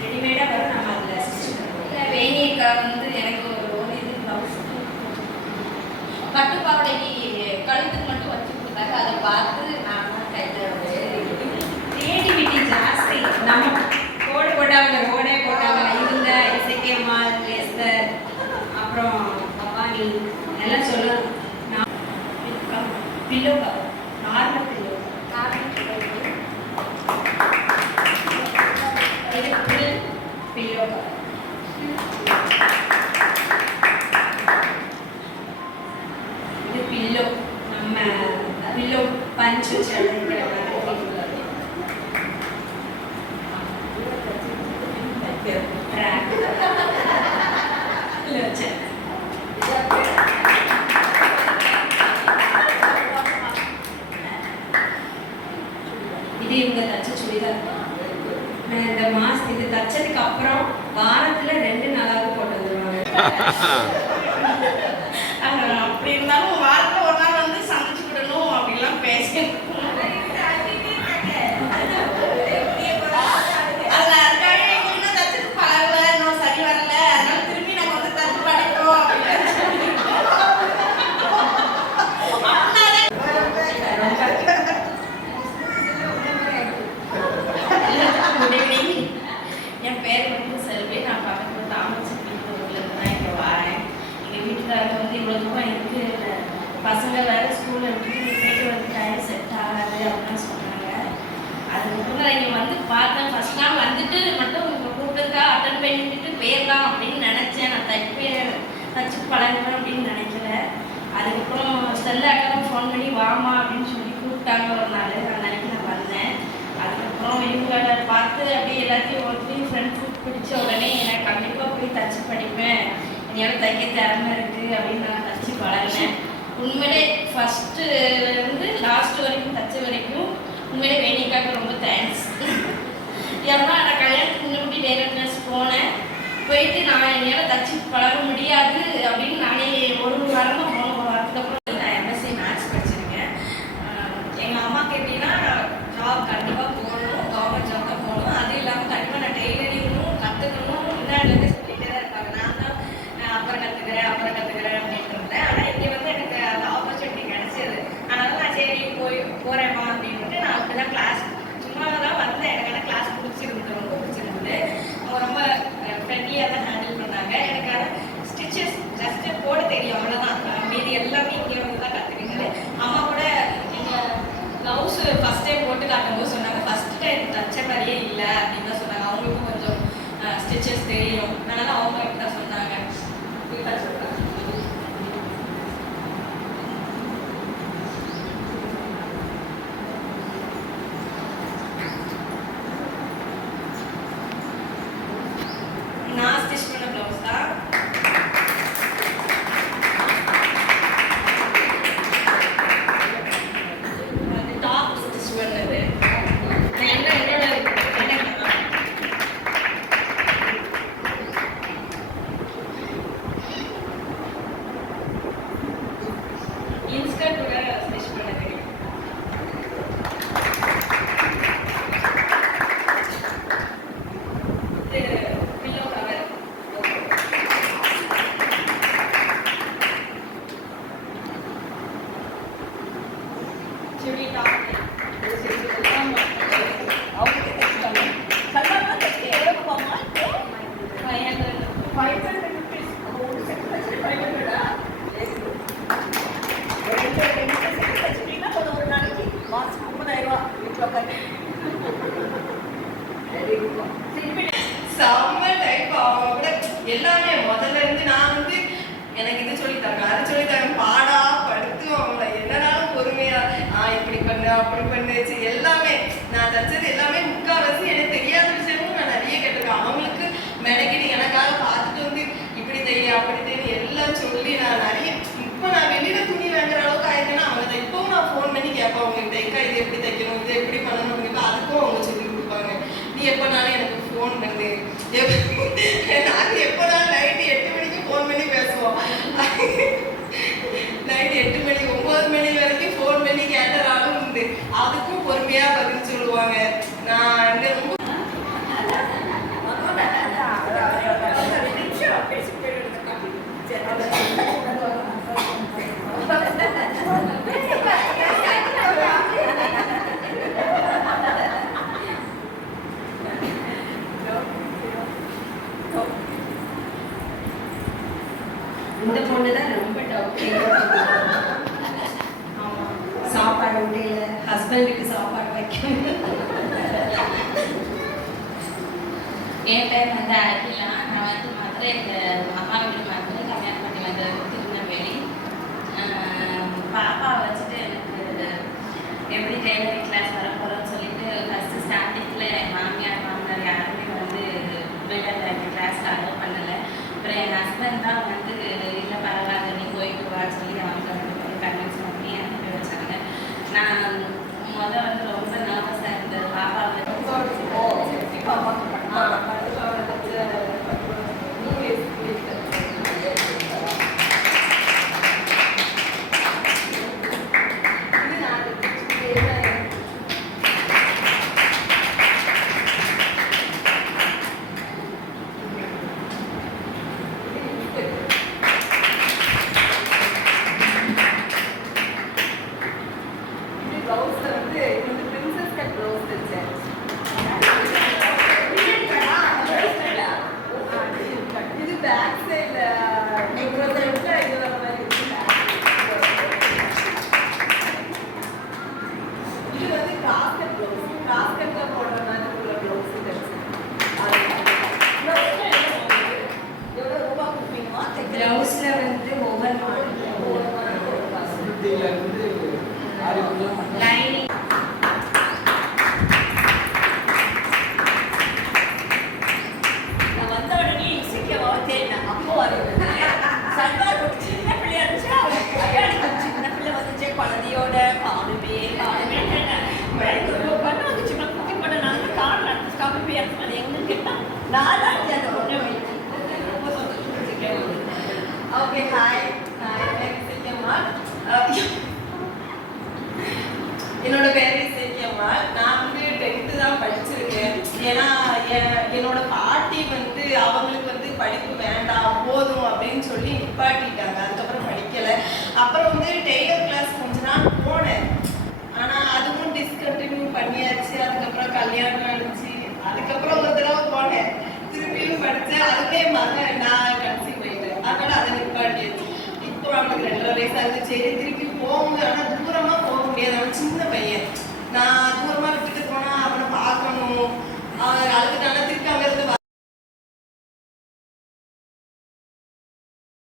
ரெடிமேடாக வரும், நம்ம அதில் இல்லை. வேணியக்கா வந்து எனக்கு ஒரு இது ப்ளவுஸ் பட்டுப்பாவடைக்கு கழுத்துக்கு மட்டும் வச்சு கொடுத்தாங்க. அதை பார்த்து நான் கிரியேட்டிவிட்டி ஜாஸ்தி. நம்ம கோடு போட்டாங்க, கோடே போட்டாங்க. இவங்க இசைக்கேம்மா, எஸ்தர், அப்புறம் பவானி எல்லாம் சொல்லலாம். நான் பில்லோ கவர், நார்மல் பில்லோ, இது ஃபுல் பில்லோ கவர். இது பில்லோ, நம்ம பில்லோ பஞ்ச் வச்சு அடிக்கிற மாதிரி. இது இவங்க தச்ச சுடிதார். இந்த மாஸ்க் இது தச்சதுக்கு அப்புறம் வாரத்துல 2 நாளாவது போட்டு வந்துருவாங்க. அப்படி இருந்தாலும் வாரத்துல ஒரு நாள் வந்து சமைச்சு விடணும் அப்படிலாம் பேசி என் பேர் வந்து செல்வி. நான் பக்கத்தில் தாமரத்துலேருந்து தான் இங்கே வரேன். எங்கள் வீட்டுக்காரங்க வந்து இவ்வளோ தூரம் இருக்குது, பசங்க வேறு ஸ்கூலில் இருக்குது, போயிட்டு வந்து டைம் செட் ஆகாது அப்படின்னு சொன்னாங்க. அதுக்கப்புறம் நான் இங்கே வந்து பார்த்தேன். ஃபஸ்ட் நாள் வந்துட்டு மட்டும் உங்கள் கூப்பிட்டுருக்கா அட்டன் பண்ணிட்டு போயிடலாம் அப்படின்னு நினச்சேன். நான் தச்சு பழகுவேன் அப்படின்னு நினைக்கல. அதுக்கப்புறம் செல்லாக்காவும் ஃபோன் பண்ணி வாமா அப்படின்னு சொல்லி கூப்பிட்டாங்க ஒரு நாள். அந்த நாளைக்கு நான் வந்தேன். அதுக்கப்புறம் இவங்களை பார்த்து அப்படியே எல்லாத்தையும் ஒருத்தி ஃப்ரெண்ட்ஸுக்கு பிடிச்ச உடனே எனக்கு கண்டிப்பாக போய் தச்சு படிப்பேன், என்னையோட தைக்க திறமை இருக்குது அப்படின்னு நான் தச்சு பழகினேன். உண்மையிலே ஃபஸ்ட்டுலேருந்து லாஸ்ட் வரைக்கும் தச்ச வரைக்கும் உண்மையிலே வேணிக்காக்கு ரொம்ப தேங்க்ஸ். ஏன்னா நான் கல்யாணத்துக்கு முன்னாடி டைரக்ட்னஸ் போனேன். போயிட்டு நான் என்னையால் தச்சு பழக முடியாது அப்படின்னு நானே ஒரு வாரமாக போன. ஒரு வாரத்துக்கு அப்புறம் நான் எம்எஸ்சி மேத்ஸ் படிச்சிருக்கேன். எங்கள் அம்மாவுக்கு எப்படின்னா ஜாப் கண்டிப்பாக போகணும், கவர்மெண்ட் ஜாப் தான் போகணும். அது இல்லாமல் கண்டிப்பாக நான் டெய்லரிங்கும் கற்றுக்கணும் முன்னாடிலேருந்து சொல்லிகிட்டே தான் இருப்பாங்க. நான் தான் அப்புறம் கற்றுக்கிறேன் அப்படின்ட்டு இருந்தேன். ஆனால் இங்கே வந்து எனக்கு அந்த ஆப்பர்ச்சுனிட்டி கிடச்சிது. அதனால நான் சரி போகிறேம்மா அப்படின்ட்டு நான் அப்படி தான் கிளாஸ் சும்மா தான் வந்தேன். எனக்கு ஆனால் கிளாஸ் பிடிச்சிருந்தது, ரொம்ப பிடிச்சிருந்தது. அவங்க ரொம்ப ஃப்ரெண்ட்லியாக தான் ஹேண்டில் பண்ணாங்க. எனக்கு ஆனால் ஸ்டிச்சஸ் ஜஸ்ட்டு போட தெரியும், அவ்வளோதான். மீதி எல்லாமே இங்கே வந்து தான் கற்றுக்கிட்டது. அம்மா கூட எங்கள் ப்ளவுஸு ஃபஸ்ட் டைம் போட்டு காட்டும்போது சொன்னாங்க, ஃபஸ்ட் டைம் தச்ச மாதிரியே இல்லை அப்படின்னு தான் சொன்னாங்க. அவங்களுக்கும் கொஞ்சம் ஸ்டிச்சஸ் தெரியும், அதனால் அவங்க இப்படி தான் சொன்னாங்க. நான் ஸ்டிச் பண்ண ப்ளவுஸ் தான். டாப் ஸ்டிச் பண்ணது இன்ஸ்கர்ட் கூட ஸ்டிச் பண்ணது. பில்லோ கவர், சுடி டாப். செம்ம டைப். அவங்க கூட எல்லாமே முதல்ல இருந்து நான் வந்து எனக்கு இது சொல்லித்தாங்க அது சொல்லித்தாங்க பாடா படுத்து அவங்கள என்னன்னாலும் பொறுமையா இப்படி பண்ணு அப்படி பண்ணுச்சு. எல்லாமே நான் தச்சது எல்லாமே முக்கால்வாசி எனக்கு தெரியாத விஷயமும் நான் நிறைய கேட்டிருக்கேன். அவங்களுக்கு மெனக்கிட்டு எனக்காக பார்த்துட்டு வந்து இப்படி தைய அப்படி தைய எல்லாம் சொல்லி நான் நிறைய இப்போ நான் வெளியில துணி வாங்குற அளவுக்கு ஆயிடுச்சுன்னா அவங்க இப்பவும் நான் ஃபோன் பண்ணி கேட்பேன், அவங்களுக்கு தைக்கா இது எப்படி தைக்கணும், இது எப்படி பண்ணணும் அப்படின்னு. அதுக்கும் அவங்க சொல்லி கொடுப்பாங்க. நீ எப்போனாலும் எனக்கு ஃபோன் பண்ணு, நாங்கள் எப்போனாலும் நைட்டு 8 மணிக்கு ஃபோன் பண்ணி பேசுவோம். நைட்டு 8 மணி 9 மணி வரைக்கும் ஃபோன் பண்ணி கேட்டதாலும் உண்டு. அதுக்கும் பொறுமையாக பதில் சொல்லுவாங்க. நான் இங்கே ரொம்ப இந்த பொண்ணு தான் ரொம்ப டவுட். ஆமாம், சாப்பாடு முடியல, ஹஸ்பண்டுக்கு சாப்பாடு வைக்கணும். என் பேர் வந்து அகிலா. நான் வந்து மதுரை, எங்கள் அம்மா வீடு மதுரை, கல்யாணம் பண்ணி வந்த திருநெல்வேலி. பாப்பா வச்சுட்டு எனக்கு எப்படி டெய்லரிங் கிளாஸ் வர போகிறோன்னு சொல்லிட்டு ஃபஸ்ட்டு ஸ்டார்டிங்கில் என் மாமியார் யாருமே வந்து வெளியில் கிளாஸில் அலோவ் பண்ணலை. அப்புறம் என் ஹஸ்பண்ட் தான் வந்து இல்லை பரவாயில்ல நீ போயிட்டு வா சொல்லி அவங்க வந்து கன்வின்ஸ் பண்ணி அனுப்பி வச்சாங்க. நான் வந்து ரொம்ப நர்வஸாக இருந்தது. பாப்பா ப்ளவுஸில் வந்து ஒவ்வொரு லைனிங் நான் வந்த உடனே சீக்கிரமா தேடினேன். அப்போ சர்தார் ஒரு சின்ன பிள்ளையா இருந்துச்சு. சின்ன பிள்ளை வந்துச்சு, குழந்தையோட காணுமே பண்ண சின்ன குட்டி பண்ண நாங்க கார் நடந்து காப்பி அது எங்கன்னு கேட்டா நான் தான் அந்த பொண்ணை ரொம்ப சந்தோஷம். Okay, hi Isakkiyamma. என்னோட பேர் இசைக்கியம்மா. நான் வந்து 10th தான் படிச்சிருக்கேன். ஏன்னா என்னோட பாட்டி வந்து அவங்களுக்கு வந்து படிப்பு வேண்டாம் போதும் அப்படின்னு சொல்லி நிப்பாட்டிட்டாங்க. அதுக்கப்புறம் படிக்கலை. அப்புறம் வந்து